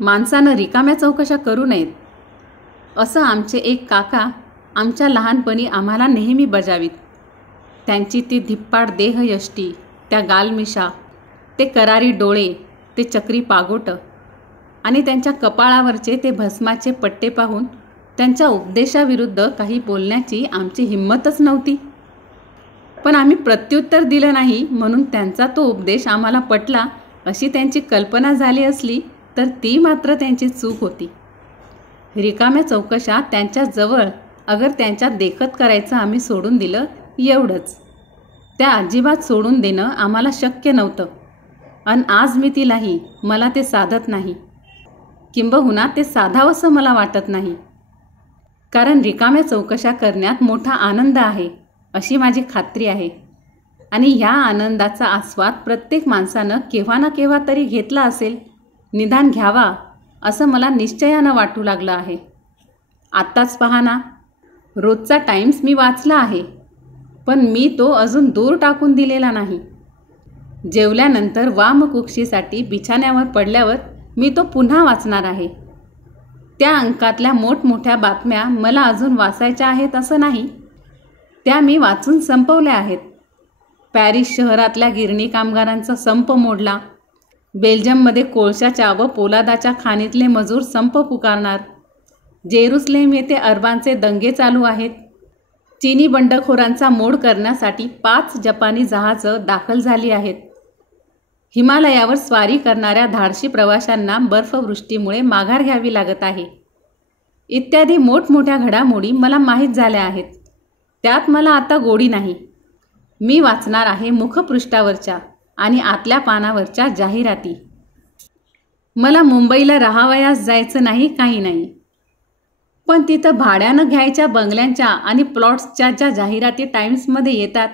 माणसानं रिकाम्या चौकशा करू नयेत, असं आमचे एक काका आमच्या लहानपणी आम्हाला नेहमी बजावीत. त्यांची ती धिप्पाड देहयष्टी, त्या गालमिशा, ते करारी डोळे, ते चक्री पागोटं आणि त्यांच्या कपाळावरचे ते भस्माचे पट्टे पाहून त्यांच्या उपदेशाविरुद्ध काही बोलण्याची आमची हिंमतच नव्हती. पण आम्ही प्रत्युत्तर दिलं नाही म्हणून त्यांचा तो उपदेश आम्हाला पटला अशी त्यांची कल्पना झाली असली तर ती मात्र त्यांची चूक होती. रिकाम्या चौकशा त्यांच्याजवळ अगर त्यांच्या देखत करायचं आम्ही सोडून दिलं एवढंच. त्या अजिबात सोडून देणं आम्हाला शक्य नव्हतं आणि आज मी तिलाही मला ते साधत नाही, किंबहुना ते साधावंसं मला वाटत नाही. कारण रिकाम्या चौकशा करण्यात मोठा आनंद आहे अशी माझी खात्री आहे आणि ह्या आनंदाचा आस्वाद प्रत्येक माणसानं केव्हा ना केव्हा तरी घेतला असेल, निदान घ्यावा असं मला निश्चयानं वाटू लागलं आहे. आत्ताच पहा ना, रोजचा टाइम्स मी वाचला आहे, पण मी तो अजून दूर टाकून दिलेला नाही. जेवल्यानंतर वामकुक्षीसाठी बिछाण्यावर पडल्यावर मी तो पुन्हा वाचणार आहे. त्या अंकातल्या मोठमोठ्या बातम्या मला अजून वाचायच्या आहेत असं नाही, त्या मी वाचून संपवल्या आहेत. पॅरिस शहरातल्या गिरणी कामगारांचा संप मोडला. बेल्जियममध्ये कोळशाच्या व पोलादाच्या खाणीतले मजूर संप पुकारणार. जेरुसलेम येथे अरबांचे दंगे चालू आहेत. चीनी बंडखोरांचा मोड करण्यासाठी 5 जपानी जहाजं दाखल झाली आहेत. हिमालयावर स्वारी करणाऱ्या धाडशी प्रवाशांना बर्फवृष्टीमुळे माघार घ्यावी लागत आहे. इत्यादी मोठमोठ्या घडामोडी मला माहीत झाल्या आहेत. त्यात मला आता गोडी नाही. मी वाचणार आहे मुखपृष्ठावरच्या आणि आतल्या पानावरच्या जाहिराती. मला मुंबईला राहावयास जायचं नाही, काही नाही, पण तिथं भाड्यानं घ्यायच्या बंगल्यांच्या आणि प्लॉट्सच्या ज्या जाहिराती टाइम्समध्ये येतात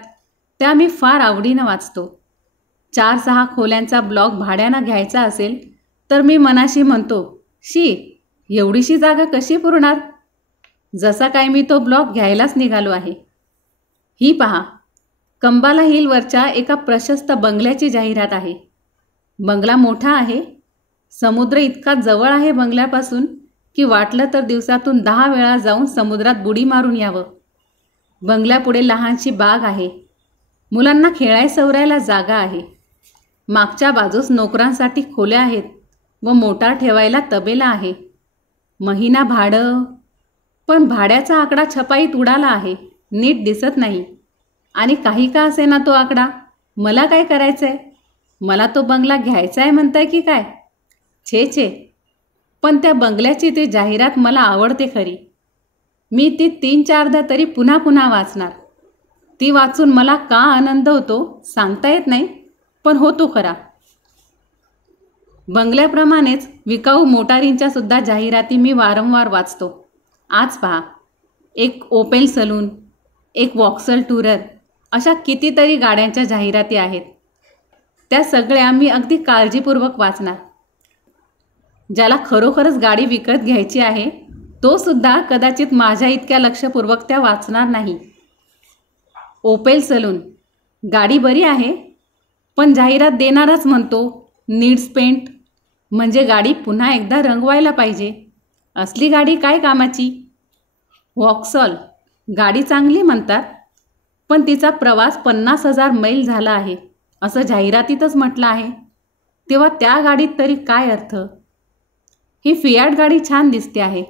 त्या मी फार आवडीनं वाचतो. 4-6 खोल्यांचा ब्लॉक भाड्यानं घ्यायचा असेल तर मी मनाशी म्हणतो, शी एवढीशी जागा कशी पुरणार. जसा काय मी तो ब्लॉक घ्यायलाच निघालो आहे. ही पहा, कंबाला हिलवरच्या एका प्रशस्त बंगल्याची जाहिरात आहे. बंगला मोठा आहे. समुद्र इतका जवळ आहे बंगल्यापासून की वाटलं तर दिवसातून 10 वेळा जाऊन समुद्रात बुडी मारून यावं. बंगल्यापुढे लहानशी बाग आहे. मुलांना खेळाय सवरायला जागा आहे. मागच्या बाजूस नोकरांसाठी खोल्या आहेत व मोटार ठेवायला तबेला आहे. महिना भाडं, पण भाड्याचा आकडा छपाईत उडाला आहे, नीट दिसत नाही. आणि काही का असे ना तो आकडा, मला काय करायचंय? मला तो बंगला घ्यायचा आहे म्हणताय की काय? छे छे, पण त्या बंगल्याची ती जाहिरात मला आवडते खरी. मी ती 3-4दा तरी पुन्हा पुन्हा वाचणार. ती वाचून मला का आनंद होतो सांगता येत नाही, पण होतो खरा. बंगल्याप्रमाणेच विकाऊ मोटारींच्या सुद्धा जाहिराती मी वारंवार वाचतो. आज पहा, एक ओपेल सलून, एक वॉक्सल टूरर, अशा कितीतरी गाड्यांच्या जाहिराती आहेत. त्या सगळ्या मी अगदी काळजीपूर्वक वाचणार. ज्याला खरोखरच गाडी विकत घ्यायची आहे तो सुद्धा कदाचित माझ्या इतक्या लक्षपूर्वक त्या वाचणार नाही. ओपेल सलून, गाडी बरी आहे, पण जाहिरात देणारच म्हणतो नीड्स पेंट, म्हणजे गाडी पुन्हा एकदा रंगवायला पाहिजे. असली गाडी काय कामाची. वॉक्सॉल, गाडी चांगली म्हणतात, पण तिचा प्रवास 50,000 मैल झाला आहे असं जाहिरातीतच म्हटलं आहे. तेव्हा त्या गाडीत तरी काय अर्थ. ही फियाट गाडी छान दिसते आहे,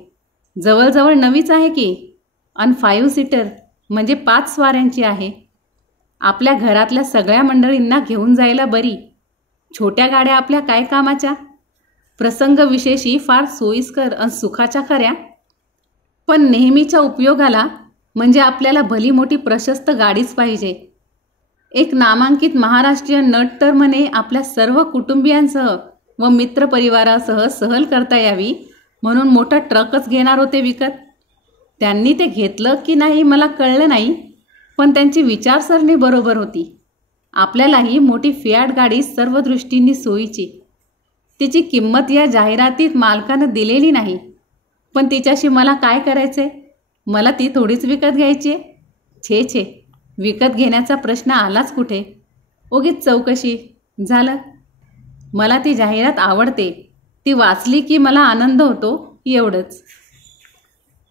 जवळजवळ नवीच आहे की, आणि 5 सीटर म्हणजे 5 स्वाऱ्यांची आहे. आपल्या घरातल्या सगळ्या मंडळींना घेऊन जायला बरी. छोट्या गाड्या आपल्या काय कामाच्या. प्रसंगविशेषी फार सोयीस्कर आणि सुखाच्या खऱ्या, पण नेहमीच्या उपयोगाला म्हणजे आपल्याला भली मोठी प्रशस्त गाडीच पाहिजे. एक नामांकित महाराष्ट्रीयन नट तर म्हणे आपल्या सर्व कुटुंबियांसह व मित्रपरिवारासह सहल करता यावी म्हणून मोठा ट्रकच घेणार होते विकत. त्यांनी ते घेतलं की नाही मला कळलं नाही, पण त्यांची विचारसरणी बरोबर होती. आपल्यालाही मोठी फियाट गाडी सर्व दृष्टींनी सोयीची. तिची किंमत या जाहिरातीत मालकानं दिलेली नाही, पण तिच्याशी मला काय करायचे. मला ती थोडीच विकत घ्यायची. छे छे, विकत घेण्याचा प्रश्न आलाच कुठे. उगीच चौकशी झालं. मला ती जाहिरात आवडते ती वाचली की मला आनंद होतो, एवढंच.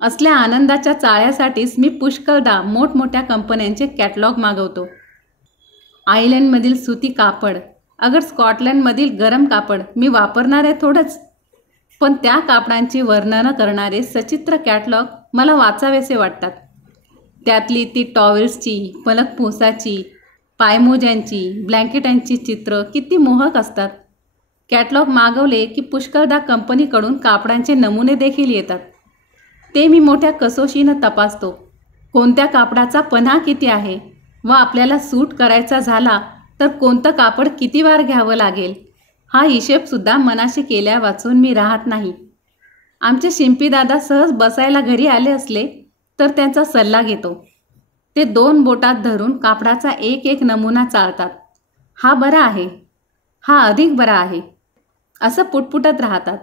असल्या आनंदाच्या चाळ्यासाठीच मी पुष्कळदा मोठमोठ्या कंपन्यांचे कॅटलॉग मागवतो. आयर्लंडमधील सुती कापड, अगर स्कॉटलंडमधील गरम कापड मी वापरणार आहे थोडंच, पण त्या कापडांची वर्णनं करणारे सचित्र कॅटलॉग मला वाचावेसे वाटतात. त्यातली ती टॉवेल्सची, पलकपोसाची, पायमोज्यांची, ब्लँकेटांची चित्र किती मोहक असतात. कॅटलॉग मागवले की पुष्कळदा कंपनीकडून कापडांचे नमुने देखील येतात. ते मी मोठ्या कसोशीनं तपासतो. कोणत्या कापडाचा पन्हा किती आहे व आपल्याला सूट करायचा झाला तर कोणतं कापड किती वार घ्यावं लागेल, हा हिशेबसुद्धा मनाशी केल्या वाचून मी राहत नाही. आमचे शिंपीदादा सहज बसायला घरी आले असले तर त्यांचा सल्ला घेतो. ते 2 बोटात धरून कापडाचा एक एक नमुना चाळतात. हा बरा आहे, हा अधिक बरा आहे, असं पुटपुटत राहतात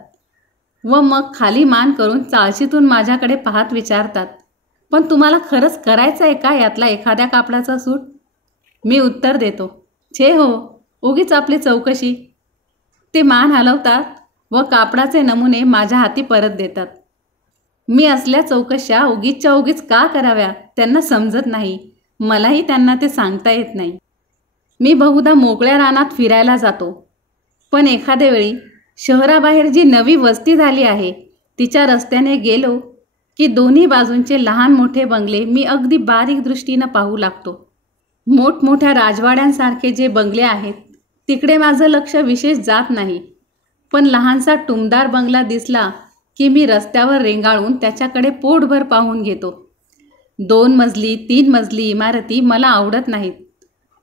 व मग खाली मान करून चाळशीतून माझ्याकडे पाहत विचारतात, पण तुम्हाला खरंच करायचं आहे का यातला एखाद्या कापडाचा सूट? मी उत्तर देतो, छे हो, उगीच आपली चौकशी. ते मान हलवतात व कापडाचे नमुने माझ्या हाती परत देतात. मी असल्या चौकशा उगीचच्या उगीच का कराव्या त्यांना समजत नाही. मलाही त्यांना ते सांगता येत नाही. मी बहुधा मोकळ्या रानात फिरायला जातो, पण एखाद्या वेळी शहराबाहेर जी नवी वस्ती झाली आहे तिच्या रस्त्याने गेलो की दोन्ही बाजूंचे लहान मोठे बंगले मी अगदी बारीक दृष्टीनं पाहू लागतो. मोठमोठ्या राजवाड्यांसारखे जे बंगले आहेत तिकडे माझं लक्ष विशेष जात नाही, पण लहानसा टुमदार बंगला दिसला की मी रस्त्यावर रेंगाळून त्याच्याकडे पोटभर पाहून घेतो. 2 मजली 3 मजली इमारती मला आवडत नाहीत.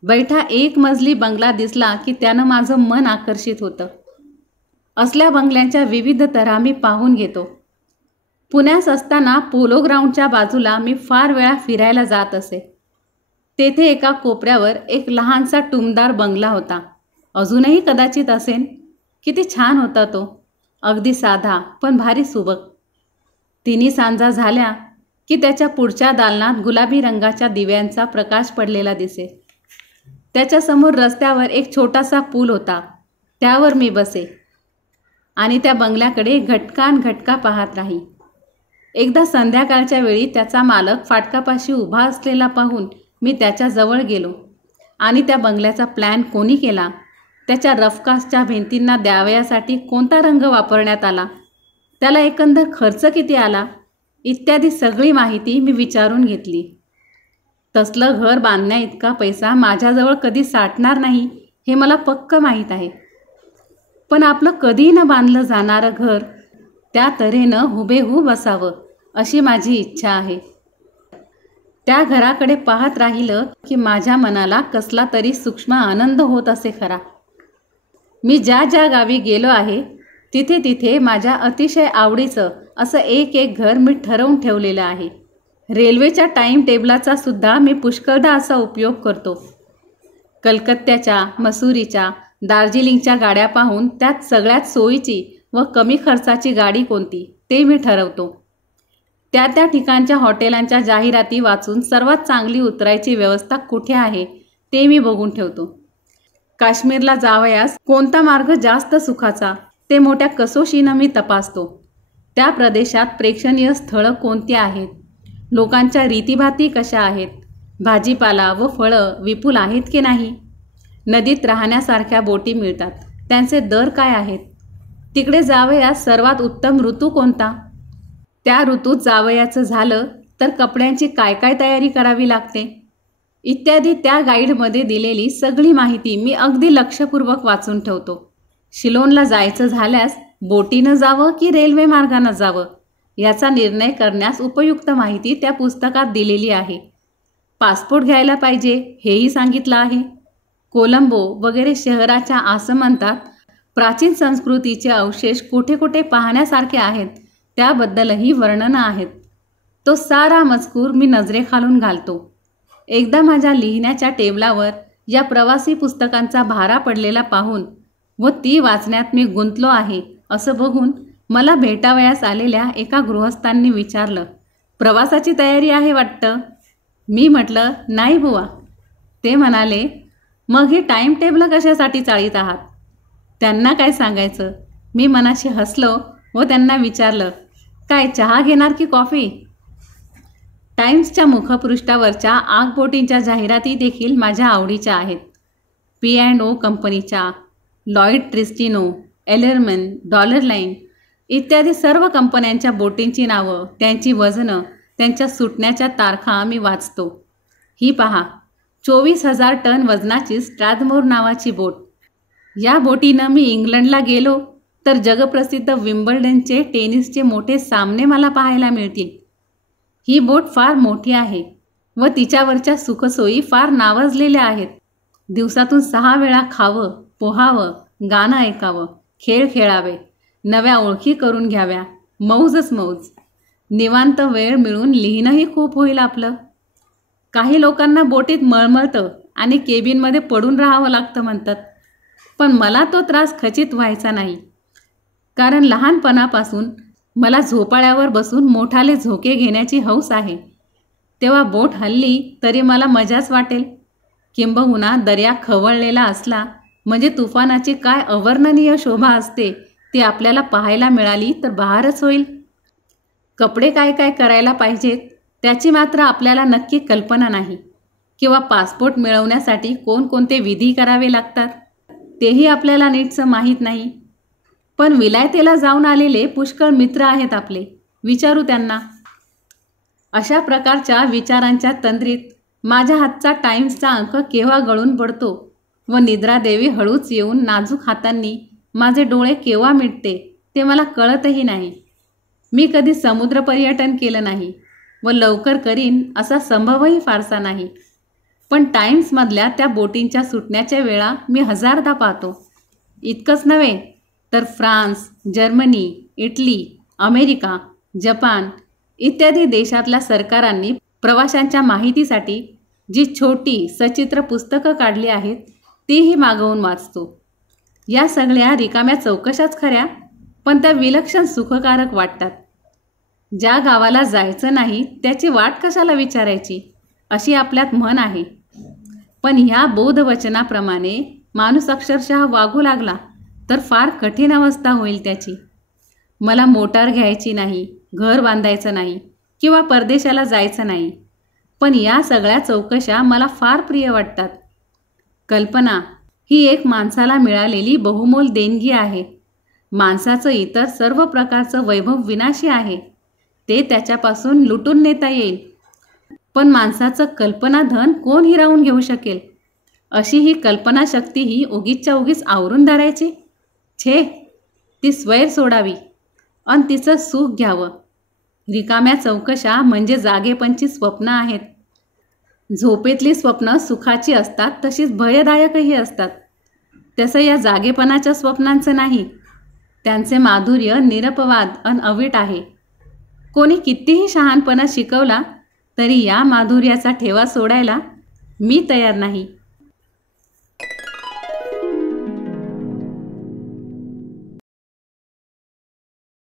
बैठा 1 मजली बंगला दिसला की त्यानं माझं मन आकर्षित होतं. असल्या बंगल्यांच्या विविध तऱ्हा मी पाहून घेतो. पुण्यास असताना पोलो ग्राउंडच्या बाजूला मी फार वेळा फिरायला जात असे. तेथे एका कोपऱ्यावर एक लहानसा टुमदार बंगला होता. अजूनही कदाचित असेन. किती छान होता तो, अगदी साधा पण भारी सुबक. 3 सांजा झाल्या की त्याच्या पुढच्या दालनात गुलाबी रंगाच्या दिव्यांचा प्रकाश पडलेला दिसे. त्याच्यासमोर रस्त्यावर एक छोटासा पूल होता. त्यावर मी बसे आणि त्या बंगल्याकडे घटकान घटका पाहत राही. एकदा संध्याकाळच्या वेळी त्याचा मालक फाटकापाशी उभा असलेला पाहून मी त्याच्याजवळ गेलो आणि त्या बंगल्याचा प्लॅन कोणी केला, त्याच्या रफकास्टच्या भिंतींना द्यावयासाठी कोणता रंग वापरण्यात आला, त्याला एकंदर खर्च किती आला इत्यादी सगळी माहिती मी विचारून घेतली. तसलं घर बांधण्या इतका पैसा माझ्याजवळ कधी साठणार नाही हे मला पक्क माहीत आहे. पण आपलं कधी न बांधलं जाणारं घर त्या तऱ्हेनं हुबेहूब असावं अशी माझी इच्छा आहे. त्या घराकडे पाहत राहिलं की माझ्या मनाला कसला तरी सूक्ष्म आनंद होत असे खरा. मी ज्या ज्या गावी गेलो आहे तिथे तिथे माझ्या अतिशय आवडीचं असं एक एक घर मी ठरवून ठेवलेलं आहे. रेल्वेच्या टाईम टेबलाचा सुद्धा मी पुष्कळदा असा उपयोग करतो. कलकत्त्याच्या, मसुरीच्या, दार्जिलिंगच्या गाड्या पाहून त्यात सगळ्यात सोयीची व कमी खर्चाची गाडी कोणती ते मी ठरवतो. त्या त्या ठिकाणच्या हॉटेलांच्या जाहिराती वाचून सर्वात चांगली उतरायची व्यवस्था कुठे आहे ते मी बघून ठेवतो. काश्मीरला जावयास कोणता मार्ग जास्त सुखाचा ते मोठ्या कसोशीनं मी तपासतो. त्या प्रदेशात प्रेक्षणीय स्थळं कोणती आहेत, लोकांच्या रीतीभाती कशा आहेत, भाजीपाला व फळं विपुल आहेत की नाही, नदीत राहण्यासारख्या बोटी मिळतात, त्यांचे दर काय आहेत, तिकडे जावयास सर्वात उत्तम ऋतू कोणता, त्या ऋतूत जावयाचं झालं तर कपड्यांची काय काय तयारी करावी लागते इत्यादी त्या गाईडमध्ये दिलेली सगळी माहिती मी अगदी लक्षपूर्वक वाचून ठेवतो. शिलोनला जायचं झाल्यास बोटीनं जावं की रेल्वे मार्गानं जावं याचा निर्णय करण्यास उपयुक्त माहिती त्या पुस्तकात दिलेली आहे. पासपोर्ट घ्यायला पाहिजे हेही सांगितलं आहे. कोलंबो वगैरे शहराच्या आसमंतात प्राचीन संस्कृतीचे अवशेष कुठे कुठे पाहण्यासारखे आहेत त्याबद्दलही वर्णनं आहेत. तो सारा मजकूर मी नजरेखालून घालतो. एकदा माझ्या लिहिण्याच्या टेबलावर या प्रवासी पुस्तकांचा भारा पडलेला पाहून व ती वाचण्यात मी गुंतलो आहे असं बघून मला भेटावयास आलेल्या एका गृहस्थांनी विचारलं, प्रवासाची तयारी आहे वाटतं. मी म्हटलं, नाही बुवा. ते म्हणाले, मग ही टाईम टेबल कशासाठी चाळीत आहात? त्यांना काय सांगायचं. मी मनाशी हसलो व त्यांना विचारलं, काय चहा घेणार की कॉफी? टाइम्सच्या मुखपृष्ठावरच्या आगबोटींच्या जाहिराती देखील माझ्या आवडीच्या आहेत. P&O कंपनीच्या, लॉईड ट्रिस्टिनो, एलरमन, डॉलर लाईन इत्यादी सर्व कंपन्यांच्या बोटींची नावं, त्यांची वजनं, त्यांच्या सुटण्याच्या तारखा मी वाचतो. ही पहा, 24,000 टन वजनाची स्ट्रॅथमोर नावाची बोट. या बोटीनं मी इंग्लंडला गेलो तर जगप्रसिद्ध विम्बल्डनचे टेनिसचे मोठे सामने मला पाहायला मिळतील. ही बोट फार मोठी आहे व तिच्यावरच्या सुखसोयी फार नावाजलेल्या आहेत. दिवसातून 6 वेळा खावं, पोहावं, गाणं ऐकावं, खेळ खेळावे, नव्या ओळखी करून घ्याव्या, मौजच मौज. निवांत वेळ मिळून लिहिणंही खूप होईल आपलं. काही लोकांना बोटीत मळमळतं आणि केबिनमध्ये पडून राहावं लागतं म्हणतात, पण मला तो त्रास खचित व्हायचा नाही. कारण लहानपणापासून मला झोपाळ्यावर बसून मोठाले झोके घेण्याची हौस आहे. तेव्हा बोट हलली तरी मला मजाच वाटेल. किंबहुना दर्या खवळलेला असला म्हणजे तुफानाची काय अवर्णनीय शोभा असते ती आपल्याला पाहायला मिळाली तर बहारच होईल. कपडे काय काय करायला पाहिजेत त्याची मात्र आपल्याला नक्की कल्पना नाही, किंवा पासपोर्ट मिळवण्यासाठी कोणकोणते विधी करावे लागतात तेही आपल्याला नीटसं माहीत नाही. पण विलायतेला जाऊन आलेले पुष्कळ मित्र आहेत आपले, विचारू त्यांना. अशा प्रकारच्या विचारांच्या तंद्रीत माझ्या हातचा टाइम्सचा अंक केव्हा गळून पडतो व निद्रादेवी हळूच येऊन नाजूक हातांनी माझे डोळे केव्हा मिटते ते मला कळतही नाही. मी कधी समुद्र पर्यटन केलं नाही व लवकर करीन असा संभवही फारसा नाही. पण टाइम्समधल्या त्या बोटींच्या सुटण्याच्या वेळा मी हजारदा पाहतो. इतकंच नव्हे तर France, Germany, Italy, America, Japan इत्यादी देशातल्या सरकारांनी प्रवाशांच्या माहितीसाठी जी छोटी सचित्र पुस्तकं काढली आहेत तीही मागवून वाचतो. या सगळ्या रिकाम्या चौकशाच खऱ्या, पण त्या विलक्षण सुखकारक वाटतात. ज्या गावाला जायचं नाही त्याची वाट कशाला विचारायची, अशी आपल्यात म्हण आहे. पण ह्या बोधवचनाप्रमाणे माणूस अक्षरशः वागू लागला तर फार कठीण अवस्था होईल त्याची. मला मोटार घ्यायची नाही, घर बांधायचं नाही किंवा परदेशाला जायचं नाही, पण या सगळ्या चौकशा मला फार प्रिय वाटतात. कल्पना ही एक माणसाला मिळालेली बहुमोल देणगी आहे. माणसाचं इतर सर्व प्रकारचं वैभव विनाशी आहे, ते त्याच्यापासून लुटून नेता येईल, पण माणसाचं कल्पनाधन कोण हिरावून घेऊ शकेल? अशी ही कल्पनाशक्ती ही उगीचच्या उगीच आवरून धरायची. छे, ती स्वैर सोडावी अन तिचं सुख घ्यावं. रिकाम्या चौकशा म्हणजे जागेपणची स्वप्न आहेत. झोपेतली स्वप्न सुखाची असतात तशीच भयदायकही असतात. तसं या जागेपणाच्या स्वप्नांचं नाही. त्यांचे माधुर्य निरपवाद अन अवीट आहे. कोणी कितीही शहाणपणा शिकवला तरी या माधुर्याचा ठेवा सोडायला मी तयार नाही.